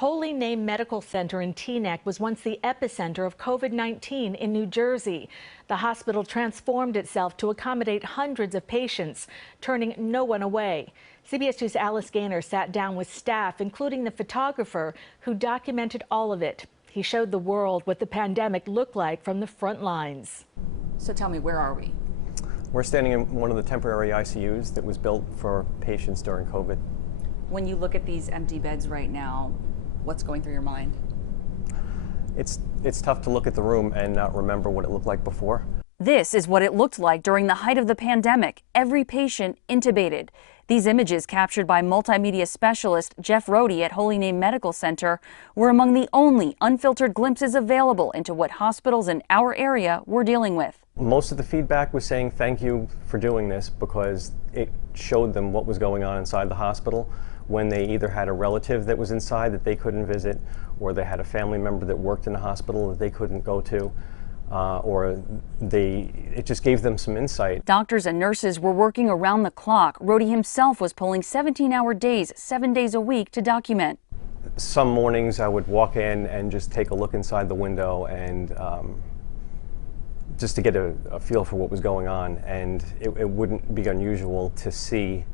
Holy Name Medical Center in Teaneck was once the epicenter of COVID-19 in New Jersey. The hospital transformed itself to accommodate hundreds of patients, turning no one away. CBS News' Alice Gaynor sat down with staff, including the photographer who documented all of it. He showed the world what the pandemic looked like from the front lines. So tell me, where are we? We're standing in one of the temporary ICUs that was built for patients during COVID. When you look at these empty beds right now, what's going through your mind? It's tough to look at the room and not remember what it looked like before. This is what it looked like during the height of the pandemic. Every patient intubated. These images, captured by multimedia specialist Jeff Rohde at Holy Name Medical Center, were among the only unfiltered glimpses available into what hospitals in our area were dealing with. Most of the feedback was saying thank you for doing this, because it showed them what was going on inside the hospital when they either had a relative that was inside that they couldn't visit, or they had a family member that worked in the hospital that they couldn't go to. It just gave them some insight. Doctors and nurses were working around the clock. Rohde himself was pulling 17-hour days, 7 days a week to document. Some mornings I would walk in and just take a look inside the window and just to get a feel for what was going on. And it wouldn't be unusual to see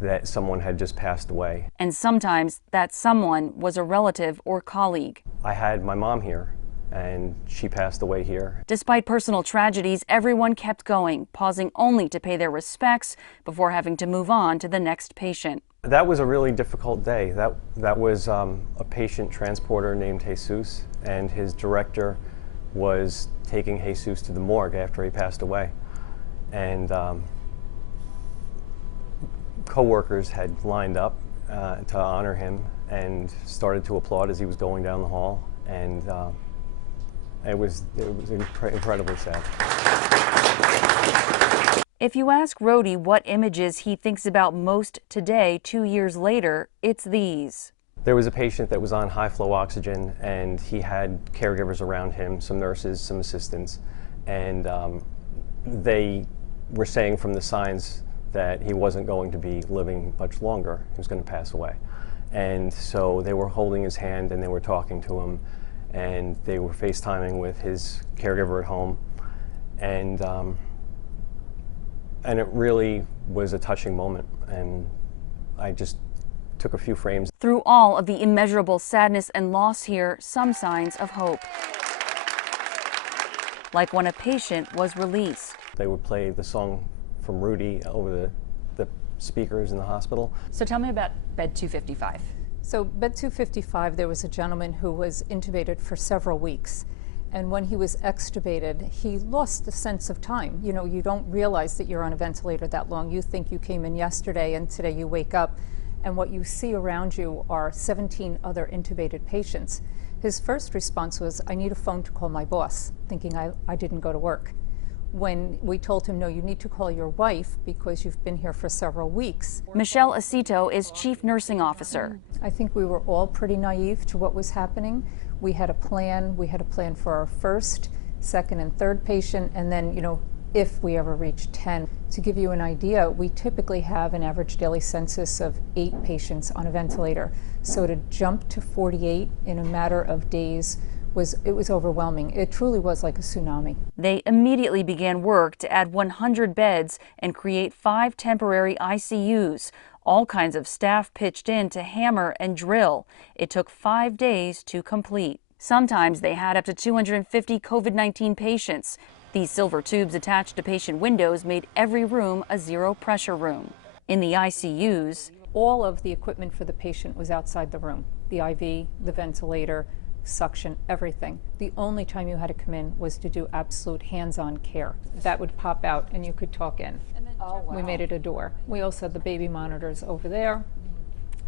that someone had just passed away. And sometimes that someone was a relative or colleague. I had my mom here, and she passed away here. Despite personal tragedies, everyone kept going, pausing only to pay their respects before having to move on to the next patient. That was a really difficult day. That was a patient transporter named Jesus, and his director was taking Jesus to the morgue after he passed away. And co-workers had lined up to honor him and started to applaud as he was going down the hall, and it was incredibly sad. If you ask Rohde what images he thinks about most today, 2 years later, it's these. There was a patient that was on high-flow oxygen, and he had caregivers around him, some nurses, some assistants, and they were saying from the signs that he wasn't going to be living much longer. He was going to pass away. And so they were holding his hand and they were talking to him, and they were FaceTiming with his caregiver at home. And it really was a touching moment, and I just took a few frames. Through all of the immeasurable sadness and loss here, some signs of hope. Like when a patient was released. They would play the song from Rudy over the speakers in the hospital. So tell me about bed 255. So bed 255, there was a gentleman who was intubated for several weeks. And when he was extubated, he lost the sense of time. You know, you don't realize that you're on a ventilator that long. You think you came in yesterday, and today you wake up and what you see around you are 17 other intubated patients. His first response was, I need a phone to call my boss, thinking I didn't go to work. When we told him, no, you need to call your wife because you've been here for several weeks. Michelle Acito is Chief Nursing Officer. I think we were all pretty naive to what was happening. We had a plan. We had a plan for our first, second, and third patient, and then, you know, if we ever reach 10. To give you an idea, we typically have an average daily census of 8 patients on a ventilator. So to jump to 48 in a matter of days was overwhelming. It truly was like a tsunami. They immediately began work to add 100 beds and create 5 temporary ICUs. All kinds of staff pitched in to hammer and drill. It took 5 days to complete. Sometimes they had up to 250 COVID-19 patients. These silver tubes attached to patient windows made every room a zero-pressure room. In the ICUs, all of the equipment for the patient was outside the room. The IV, the ventilator, suction, everything. The only time you had to come in was to do absolute hands-on care. That would pop out and you could talk in. Oh, wow. We made it a door. We also had the baby monitors over there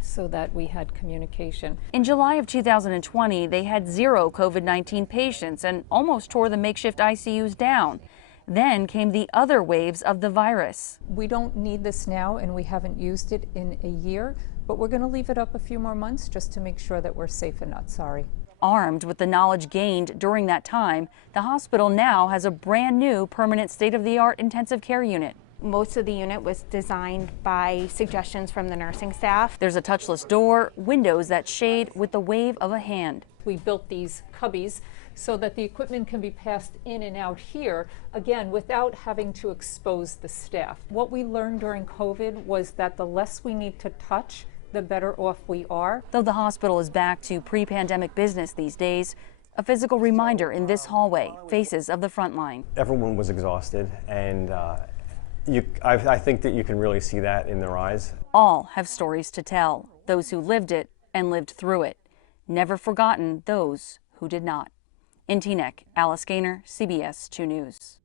so that we had communication. In July of 2020, they had 0 COVID-19 patients and almost tore the makeshift ICUs down. Then came the other waves of the virus. We don't need this now, and we haven't used it in a year, but we're going to leave it up a few more months just to make sure that we're safe and not sorry. Armed with the knowledge gained during that time, the hospital now has a brand new permanent state-of-the-art intensive care unit. Most of the unit was designed by suggestions from the nursing staff. There's a touchless door, windows that shade with the wave of a hand. We built these cubbies so that the equipment can be passed in and out here, again, without having to expose the staff. What we learned during COVID was that the less we need to touch, the better off we are. Though the hospital is back to pre-pandemic business these days, a physical reminder in this hallway, faces of the front line. Everyone was exhausted, and I think that you can really see that in their eyes. All have stories to tell, those who lived it and lived through it. Never forgotten those who did not. In Teaneck, Alice Gaynor, CBS 2 News.